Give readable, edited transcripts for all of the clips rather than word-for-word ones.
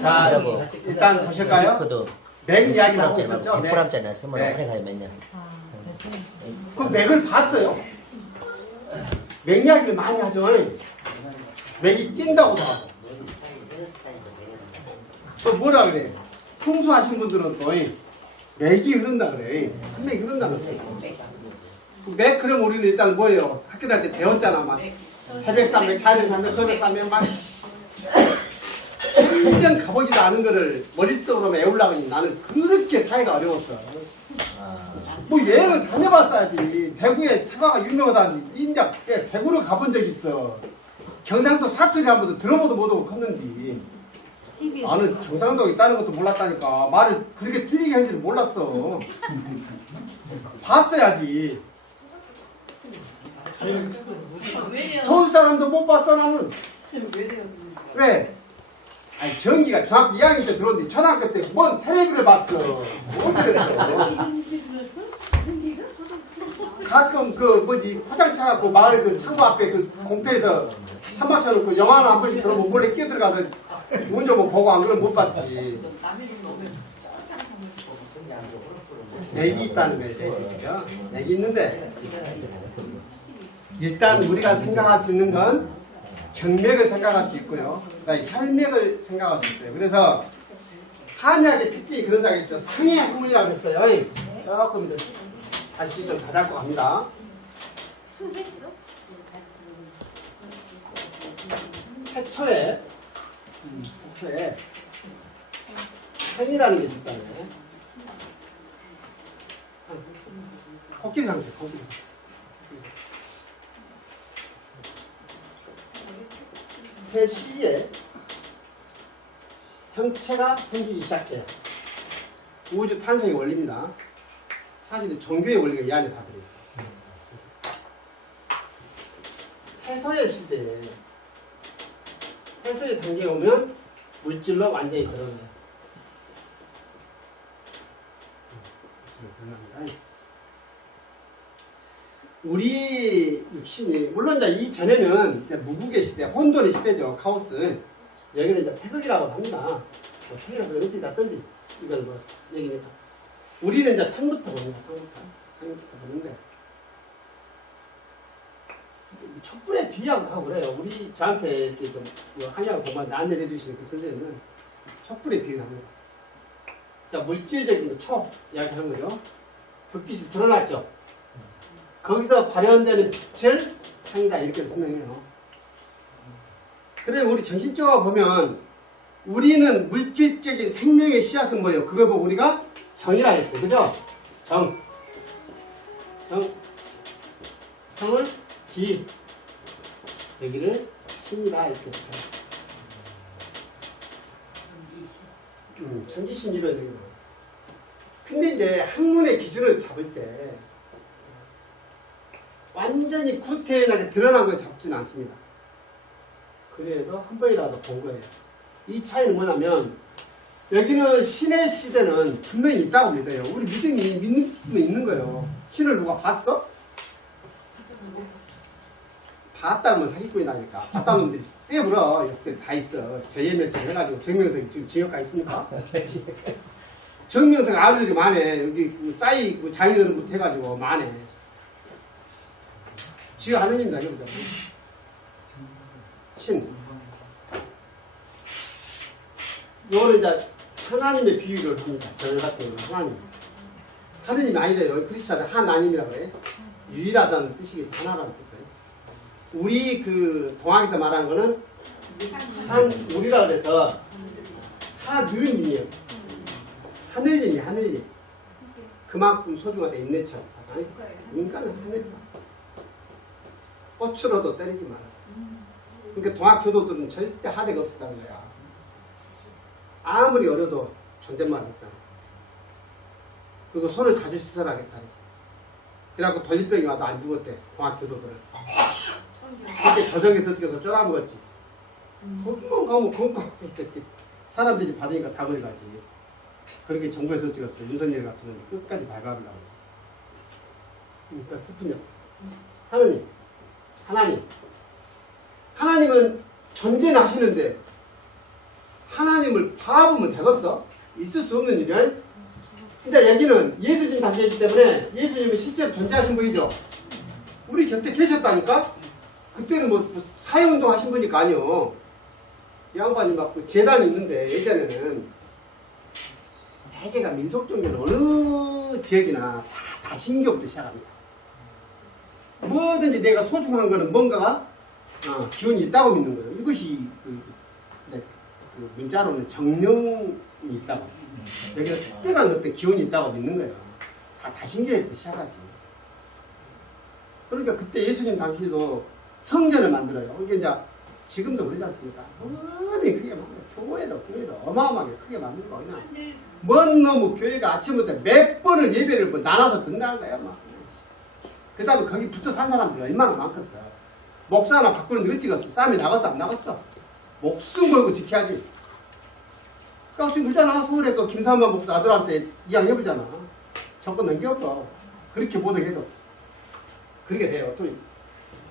자, 일단 보실까요? 맥 이야기를 하고 있었죠? 맥. 100g짜리 쓰면 오래 가요, 몇 년. 그럼 맥을 봤어요? 맥 이야기를 많이 하죠. 맥이 뛴다고도 하고. 또 뭐라 그래? 풍수하신 분들은 또 맥이 흐른다 그래. 한맥이 흐른다 그래. 맥 그럼 우리는 일단 뭐예요? 학교 다닐 때 배웠잖아. 막 태백산맥, 자연산맥, 소백산맥 막 현장 가보지도 않은 거를 머릿속으로 외우려고 하니 나는 그렇게 사회가 어려웠어. 뭐 여행을 다녀봤어야지. 대구에 사과가 유명하다는 인자 대구를 가본 적 있어. 경상도 사투리 한 번도 들어보도 못하고 컸는데 나는 경상도에 있다는 것도 몰랐다니까. 말을 그렇게 틀리게 하는지 몰랐어. 봤어야지. 서울 사람도 못 봤어 나는. 왜? 아니 전기가 중학교 2학년 때 들어왔는데 초등학교 때 뭔 텔레비를 봤어. 무엇을 했어? 가끔 그 뭐지 포장차 갖고 마을 그 창고 앞에 그 공터에서 차 막혀놓고 영화나 한 번씩 들어보면 몰래 끼어들어가서 운전 뭐 보고 안 그러면 못 봤지. 맥이 있다는 거예요. 맥이 있는데 일단 우리가 생각할 수 있는 건 경맥을 생각할 수 있고요. 그다음에 혈맥을 생각할 수 있어요. 그래서 한약의 특징이 그런 장이 있죠. 상해 학문이라고 했어요. 조금 이제 다시 좀 다잡고 갑니다. 태초에 생이라는 게 있다는 거예요. 코끼리 상태, 코끼리 상태. 태시에 형체가 생기기 시작해요. 우주 탄생의 원리입니다. 사실은 종교의 원리가 이 안에 다 들어있어요. 해소의 시대에 해소의 단계에 오면 물질로 완전히 드러나요. 우리 육신이 물론 이제 이 전에는 이제 무국의 시대, 혼돈의 시대죠. 카오스. 여기는 이제 태극이라고 합니다. 뭐 태극이라고 어찌 났던지 이걸 뭐 얘기니까. 우리는 이제 상부터 봅니다. 상부터 보는데 촛불에 비유하고 하고 그래요. 우리 저한테 이렇게 좀 한약을 보면 안내해 주시는 그 선생님은 촛불에 비유합니다. 자, 물질적인 초 이야기하는 거죠. 불빛이 드러났죠. 거기서 발현되는 빛을 상이다 이렇게 설명해요. 그래 우리 정신적으로 보면 우리는 물질적인 생명의 씨앗은 뭐예요? 그걸 보고 우리가 정이라 했어요. 그죠? 정. 성을 기. 여기를 신이라 이렇게 했어요. 천지신이라는 얘기죠. 근데 이제 학문의 기준을 잡을 때 완전히 구태연하게 드러난 걸 잡지는 않습니다. 그래도 한 번이라도 본 거예요. 이 차이는 뭐냐면 여기는 신의 시대는 분명히 있다고 믿어요. 우리 믿음이 있는 거예요. 신을 누가 봤어? 봤다면 사기꾼이라니까. 봤다는 놈들이 쎄불어. 다 있어. JMS 해가지고 정명석 지금 징역가 있습니까? 정명석 아들들이 많네. 여기 싸이 장인어른부터 해가지고 많네. 지어 하느님이다 이거죠. 신. 요거는 이제 하나님의 비유를 합니다. 저 같은 경우는 하나님. 하느님이 아니래요. 크리스찬은 하나님이라고 해. 유일하다는 뜻이겠죠. 하나라는 뜻이에요. 우리 그 동학에서 말하는 거는 우리라 그래서 하느님이에요. 하늘님이 하늘님. 그만큼 소중하다 인내처럼. 인간은 하늘이다. 꽃으로도 때리지 마라. 그러니까 동학 교도들은 절대 하대가 없었다는 거야. 아무리 어려도 존댓말 했다. 그리고 손을 자주 씻어라겠다. 그래갖고 돌림병이 와도 안 죽었대. 동학 교도들은. 그렇게 저정에 들어서 쫄아먹었지. 거기만 가면 건강. 사람들이 받으니까 다 걸려가지. 그렇게 정부에서 찍었어. 윤석열 같은 놈이 끝까지 밟아보려고. 그러니까 스푼이었어. 하나님. 하나님은 존재는 하시는데 하나님을 봐보면 되겠어? 있을 수 없는 일이야. 근데 여기는 예수님 단계이기 때문에 예수님은 실제로 존재하신 분이죠. 우리 곁에 계셨다니까? 그때는 뭐 사회운동 하신 분이니까 아니요. 이 양반이 막 그 재단이 있는데 예전에는 대개가 민속종교는 어느 지역이나 다 신교부터 시작합니다. 뭐든지 내가 소중한 거는 뭔가가 기운이 있다고 믿는 거예요. 이것이 그 문자로는 정령이 있다고. 여기는 특별한 어떤 기운이 있다고 믿는 거예요. 다 신교부터 시작하지. 그러니까 그때 예수님 당시에도 성전을 만들어요. 이게 이제 지금도 그러지 않습니까? 어디 크게 만들어. 교회도 어마어마하게 크게 만든 거 그냥. 먼 놈의 교회가 아침부터 몇 번을 예배를 뭐 나눠서 듣는다는 거야. 막. 그 다음에 거기 붙어 산 사람들이 얼마나 많겠어. 목사 하나 바꾸는데 어찌겠어? 싸움이 나갔어 안 나갔어? 목숨 걸고 지켜야지. 그러니까 지금 그러잖아. 서울에 그 김삼만 목사 아들한테 이야기해보잖아. 조건 넘겨봐. 그렇게 보도해도. 그렇게 돼요. 또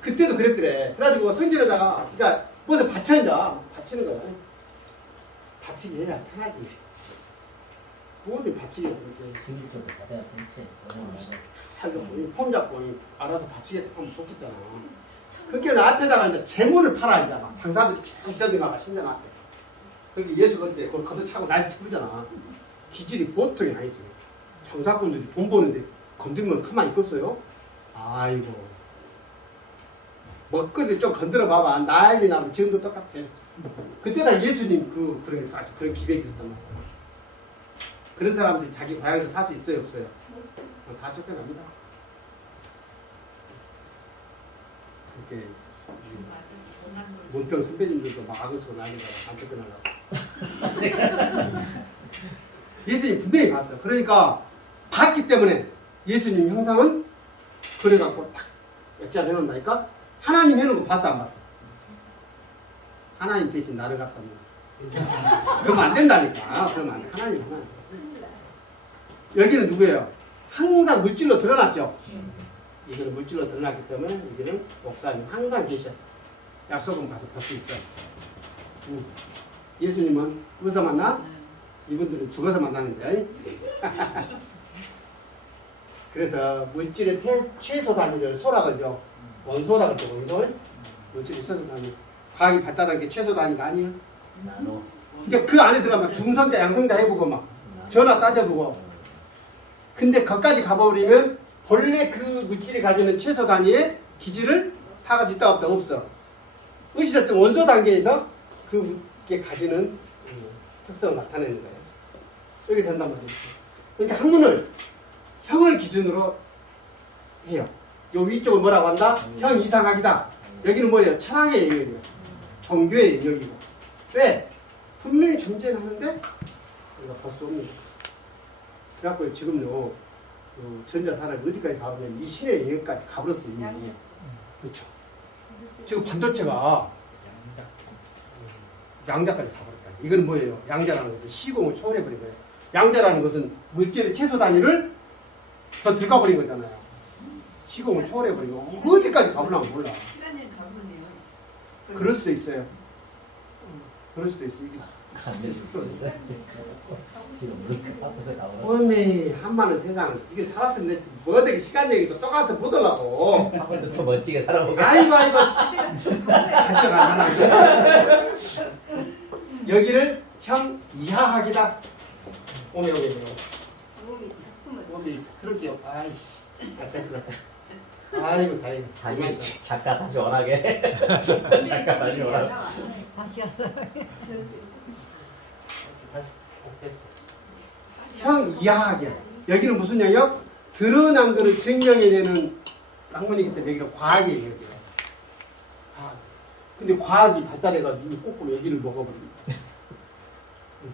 그때도 그랬더래. 그래가지고 성질에다가 그러니까 뭐서 받쳐야 받치는 거야. 받치기 해야 편하지. 뭐든 받치게 되게. 기울도 받아야 편치. 하여튼 뭐 폼 잡고 알아서 받치게 하면 좋겠잖아. 그렇게 앞에다가 이제 재물을 팔아 이제 막 장사들이 쫙 있어들어가 신전 앞에. 그렇게 예수 어째 그걸 걷어차고 날 치부잖아. 기질이 보통이 아니지. 장사꾼들이 돈 버는데 건들면 가만히 있겠어요? 아이고. 먹거리를 좀 건드려 봐봐. 난리 나면 지금도 똑같아. 그때나 예수님 그런 기백이 있었단 말이야. 그런 사람들이 자기 고향에서 살 수 있어요, 없어요? 다 쫓겨납니다. 그렇게 문평 선배님들도 막 악을 쓰고 난리다가 안 쫓겨나려고. 예수님 분명히 봤어. 그러니까 봤기 때문에 예수님 형상은 그래갖고 딱 역자 해놓는다니까? 하나님 해놓은 거 봤어, 안 봤어? 하나님 대신 나를 갖다 놓어. 그러면 안 된다니까. 그러면 안 돼. 하나님. 여기는 누구예요? 항상 물질로 드러났죠? 이거는 물질로 드러났기 때문에 여기는 목사님 항상 계셔. 약속은 가서 볼 수 있어. 예수님은 어디서 만나? 이분들은 죽어서 만나는데. 그래서 물질의 최소 단위를 소라그죠. 원소라 그러죠. 원소. 물질의 최소 단위. 과학이 발달한 게 최소 단위가 아니에요. 이제 그 안에 들어가면 중성자, 양성자 해보고 막 전화 따져보고. 근데 거기까지 가버리면 본래 그 물질이 가지는 최소 단위의 기질을 파악할 수 있다 없다 없어. 어찌됐든 원소 단계에서 그게 가지는 특성을 나타내는 거예요. 이렇게 된단 말이에요. 그러니까 학문을 형을 기준으로 해요. 요 위쪽은 뭐라고 한다? 형 이상학이다. 여기는 뭐예요? 철학의 영역이에요. 종교의 영역이고. 왜? 분명히 존재는 하는데 우리가 볼 수 없는 거예요. 그래갖고 지금요 전자산업이 어디까지 가보면 이 신의 영역까지 가버렸어요. 이미. 그렇죠. 지금 반도체가 양자까지 가버렸다. 이건 뭐예요? 양자라는 것은 시공을 초월해버린 거예요. 양자라는 것은 물질의 최소 단위를 더 들어가버린 거잖아요. 시공을 초월해버리고 어디까지 가보려면 몰라. 시간에 가보네요. 그럴 수도 있어요. 그럴 수도 있어요. 안 될 수도 있어요. 지금 우리 앞에서 나오는. 어메 한마는 세상을 이게 살았으면 됐지. 뭐 되게 시간 얘기도 똑같이 보더라고. 한번더 더 멋지게 살아보고. 아이고 다시 가나. 여기를 형 이하학이다. 오메. 몸이 작품을. 오메 그럴게요. 아이씨. 됐어. 아이고 다행이다. 다시 작가 다시 원하게. 작가 다시 원하게. 다시 왔어요. 됐어. 형 이하학이야. 여기는 무슨 영역? 드러난 거를 증명해내는 학문이기 때문에 여기는 과학의 영역이야. 과학. 근데 과학이 발달해가지고 거꾸로 여기를 먹어버립니다.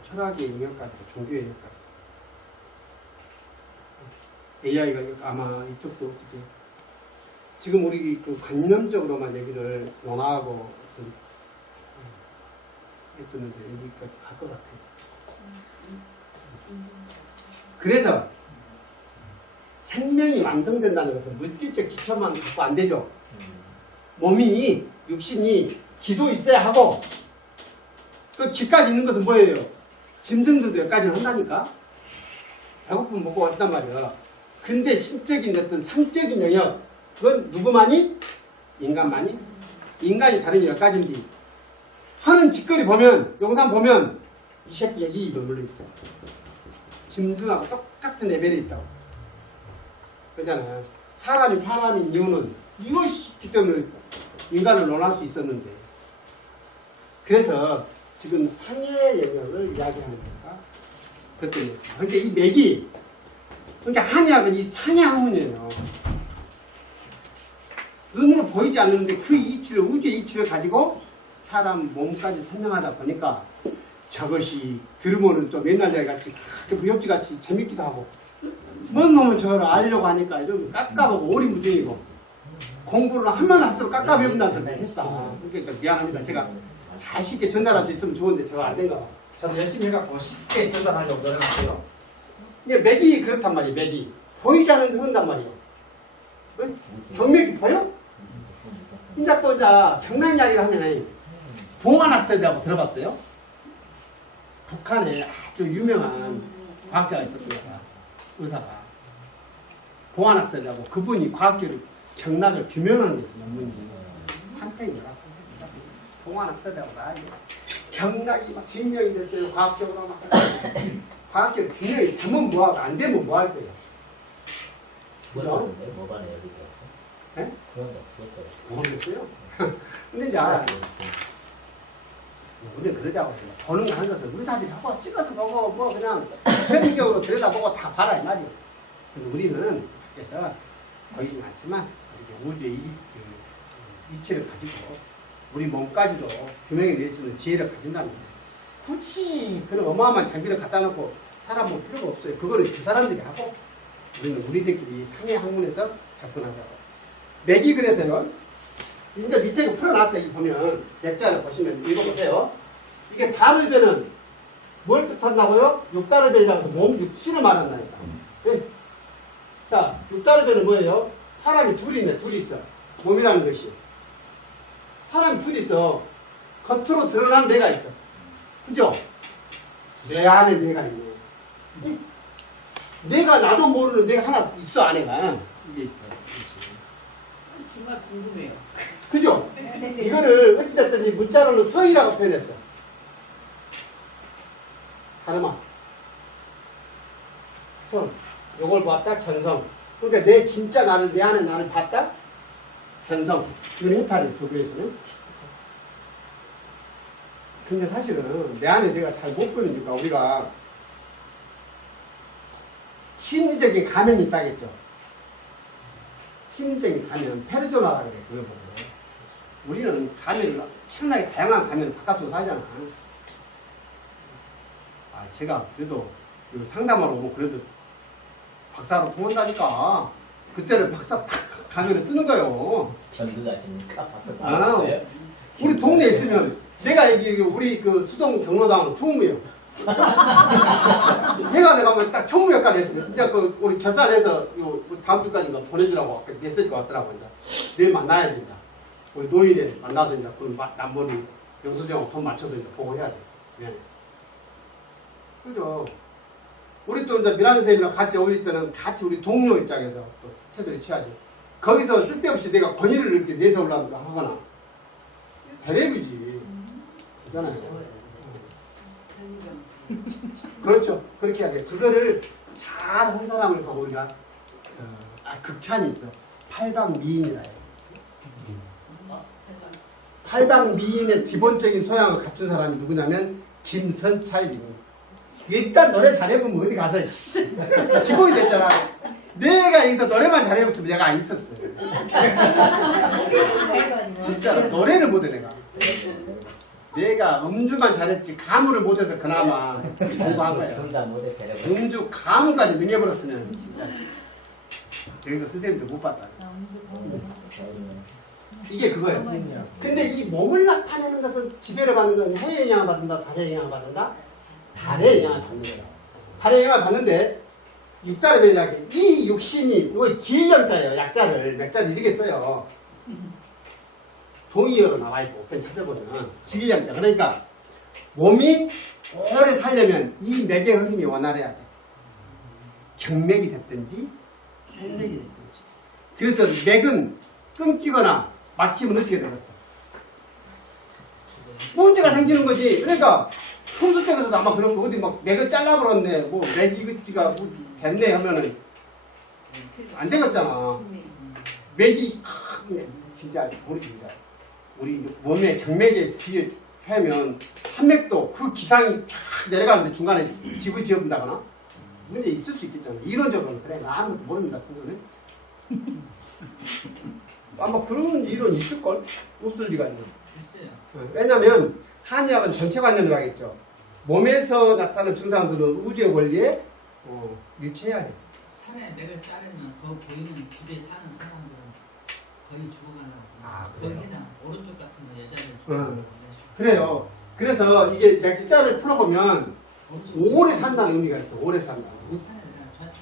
철학의 영역까지, 종교의 영역까지. AI가 아마 이쪽도 어떻게 지금 우리 그 관념적으로만 얘기를 논하고 했었는데 여기까지 갈 것 같아요. 그래서 생명이 완성된다는 것은 물질적 기초만 갖고 안 되죠. 몸이 육신이 기도 있어야 하고 그 기까지 있는 것은 뭐예요? 짐승들도 여기까지는 한다니까? 배고프면 먹고 왔단 말이야. 근데 신적인 어떤 상적인 영역, 그건 누구만이? 인간만이? 인간이 다른 여기까지인데. 하는 짓거리 보면, 영상 보면, 이 새끼 여기 머물러 있어. 짐승하고 똑같은 레벨에 있다고. 그러잖아요. 사람이 사람인 이유는 이것이 있기 때문에 인간을 논할 수 있었는데. 그래서 지금 상해 영역을 이야기하는 거가 그때였어요. 그러니까 이 맥이, 그러니까 한의학은 이 상해 학문이에요. 눈으로 보이지 않는데 그 이치를, 우주의 이치를 가지고 사람 몸까지 설명하다 보니까 저것이 들으면은 좀 옛날 같이 그렇게 무협지 같이 재밌기도 하고, 뭔 놈은 저걸 알려고 하니까 좀 깝깝하고 오리무중이고, 공부를 한번 할수록 깝깝 해본다는 소리 했어. 그러니까 미안합니다. 제가 잘 쉽게 전달할 수 있으면 좋은데 저거 안 된가 봐. 저도 열심히 해갖고 쉽게 전달하려고 노력할게요. 이게 맥이 그렇단 말이에요. 맥이 보이지 않는데 흐른단 말이에요. 응? 경맥이 보여? 이제 또 이제 경락 이야기를 하면 봉안학설이라고 들어봤어요? 북한에 아주 유명한 과학자가 있었거든요. 의사가. 봉안학설이라고, 그분이 과학적으로 경락을 규명하는 게 있어요. 논문이. 한편이 나왔어요. 봉안학설이라고 나와요. 경락이 막 증명이 됐어요. 과학적으로 막. 과학적으로 규명이 되면 뭐하고 안 되면 뭐 할 거예요. 그죠? 뭐가 내야 되겠어? 네? 그런 거 죽었어요. 모르겠어요. 근데 이제 우리는 그러자고 해요. 보는 거 하는 것을 의사들이 하고 찍어서 보고 뭐 그냥 편의적으로 들여다보고 다 봐라 이 말이에요. 근데 우리는 밖에서 보이진 않지만 이렇게 우주의 이치를 가지고 우리 몸까지도 규명해낼 수 있는 지혜를 가진다는 거예요. 굳이 그런 어마어마한 장비를 갖다 놓고 사람 볼 필요가 없어요. 그거를 그 사람들이 하고 우리는 우리들끼리 상해 학문에서 접근하자고. 맥이 그래서요. 이제 밑에 이거 풀어놨어요. 이 보면 맥자를 보시면 읽어보세요. 이게 다르변은 뭘 뜻한다고요? 육다르변이라고 해서 몸 육신을 말한다니까. 네. 자, 육다르변은 뭐예요? 사람이 둘이 있네. 둘이 있어. 몸이라는 것이. 사람이 둘이 있어. 겉으로 드러난 내가 있어. 그죠? 내 안에 내가 있네. 내가 나도 모르는 내가 하나 있어, 안에가. 이게 있어. 정말 궁금해요. 그죠? 이거를 어찌됐든 이 문자로는 서이라고 표현했어. 가르마. 손. 요걸 봤다? 견성. 그러니까 내 진짜 나를, 내 안에 나를 봤다? 견성. 이건 해탈을 조교에서는. 근데 사실은 내 안에 내가 잘 못 보는 이유가 우리가 심리적인 가면이 있다겠죠. 심리적인 가면, 페르조나라 그래, 그거 보고. 우리는 가면을, 엄청나게 다양한 가면을 바깥으로 살잖아. 아, 제가 그래도 상담하러 오면 그래도 박사로 통한다니까. 그때는 박사 탁 가면을 쓰는 거예요. 전도 가십니까? 아, 우리 동네에 있으면 내가 여기 우리 그 수동 경로당 총무예요. 해관에 가면 딱 총무 역할을 했습니다. 이제 그 우리 결산해서 요 다음 주까지인가 보내주라고 메시지가 왔더라고. 이제 내일 만나야 된다. 우리 노인에 만나서 이제 그 남번이 영수증하고 돈 맞춰서 이제 보고 해야 돼. 네. 그죠? 우리 또 이제 미란 선생님이랑 같이 어울릴 때는 같이 우리 동료 입장에서 또 태도를 취하지. 거기서 쓸데없이 내가 권위를 이렇게 내세우려고 하거나 배려이지. 그잖아요. 그렇죠. 그렇게 해야 돼. 그거를 잘한 사람을 보고 우리가 극찬이 있어. 팔방미인이라 해요. 팔방미인의 기본적인 소양을 갖춘 사람이 누구냐면 김선찰이고. 일단 노래 잘해보면 어디 가서 기본이 됐잖아. 내가 여기서 노래만 잘해봤으면 내가 안 있었어. 진짜 노래를 못해 내가. 내가 음주만 잘했지 가무를 못해서 그나마 공부한 거야. 음주 가무까지 능해버렸으면 진짜 여기서 선생님도 못 봤다. 이게 그거예요. 근데 이 몸을 나타내는 것은 지배를 받는 건 해의 영향을 받는다, 달의 영향을 받는다? 달의 영향을 받는 거야. 달의 영향을 받는데 육자를 배우자게 이 육신이 이거 기역자예요. 약자를 맥자를 이렇게 써요. 동의어로 나와 있어. 오펜 찾아보면 길양자. 그러니까 몸이 오래 살려면 이 맥의 흐름이 원활해야 돼. 경맥이 됐든지 혈맥이 됐든지. 그래서 맥은 끊기거나 막히면 어떻게 되겠어? 문제가 생기는 거지. 그러니까 풍수 쪽에서도 아마 그런 거 어디 막 맥을 잘라버렸네, 뭐 맥이가 뭐 됐네 하면은 안 되겠잖아. 맥이 진짜 우리 몸의 경맥에 비하면 산맥도 그 기상이 쫙 내려가는데 중간에 집을 지어본다거나 문제 있을 수 있겠잖아. 이론적으로는 그래. 나 아무것도 모릅니다. 그거는. 아마 그런 이론 있을걸? 없을 리가 있나. 왜냐면 한의학은 전체관념을 하겠죠. 몸에서 나타나는 증상들은 우주의 원리에 일치해야 해. 산에 맥을 자르면 거 보이는 집에 사는 사람들은 거의 죽어가려고. 아, 그래요? 거기나 오른쪽 같은 거 여자들 응. 그래요. 그래서 이게 맥자를 풀어보면 오래 산다는 의미가 있어. 오래 산다.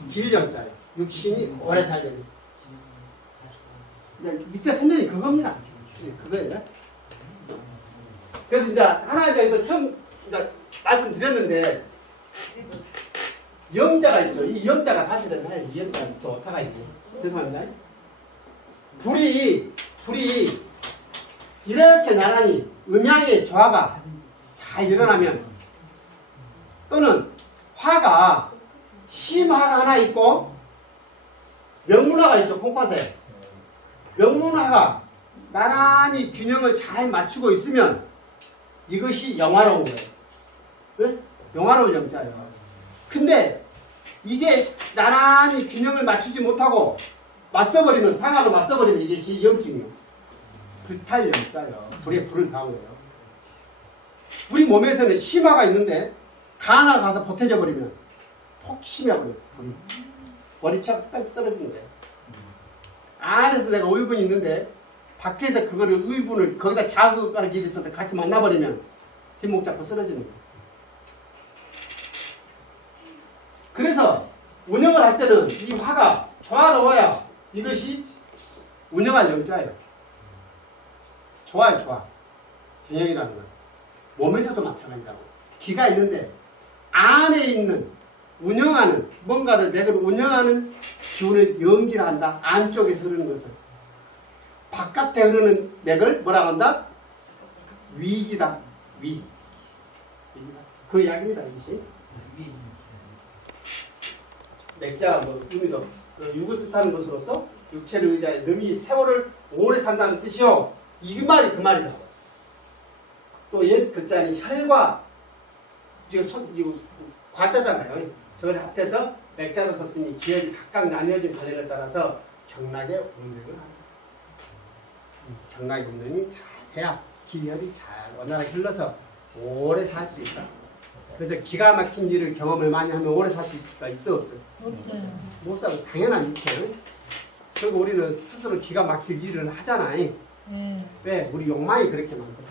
길정자예요. 육신이 오래 살려면. 그냥 밑에 설명이 그겁니다. 그거예요. 그래서 이제 하나에 대해서 처음 이제 말씀드렸는데 영자가 있죠. 이 영자가 사실은 이 영자는 또 어디가 있네. 죄송합니다. 불이 이렇게 나란히 음양의 조화가 잘 일어나면 또는 화가 심화가 하나 있고 명문화가 있죠. 콩팥에 명문화가 나란히 균형을 잘 맞추고 있으면 이것이 영화로운 거예요. 네? 영화로운 영자예요. 근데 이게 나란히 균형을 맞추지 못하고 맞서버리면 상하로 맞서버리면 이게 염증이에요. 불탈 영자예요. 불에 불을 가한 거예요. 우리 몸에서는 심화가 있는데 가나 가서 보태져 버리면 폭 심해버려요. 머리채가 뺑 떨어지는 거예요. 안에서 내가 의분이 있는데 밖에서 그거를 의분을 거기다 자극할 일이 있어서 같이 만나버리면 뒷목 잡고 쓰러지는 거예요. 그래서 운영을 할 때는 이 화가 조화로워야 이것이 운영할 영자예요. 좋아요, 좋아. 균형이라는 건. 몸에서도 마찬가지라고. 기가 있는데 안에 있는 운영하는 뭔가를 맥을 운영하는 기운을 염기라 한다. 안쪽에서 흐르는 것을. 바깥에 흐르는 맥을 뭐라고 한다? 위기다. 위기다. 그 이야기입니다. 이것이. 맥자 뭐 의미도 육을 뜻하는 것으로서 육체를 의지하여 능히 세월을 오래 산다는 뜻이요. 이 말이 그 말이라고. 또 옛 글자는 혈과 이거 과자잖아요. 저걸 합해서 맥자로 썼으니 기혈이 각각 나뉘어진 관련에 따라서 경락의 운명을 합니다. 경락의 운명이 잘 돼야 기혈이 잘 원활하게 흘러서 오래 살 수 있다. 그래서 기가 막힌 일을 경험을 많이 하면 오래 살 수 있을까? 있어 없어? 못 살고 당연한 일체. 그리고 우리는 스스로 기가 막힐 일을 하잖아요. 왜? 우리 욕망이 그렇게 만들어.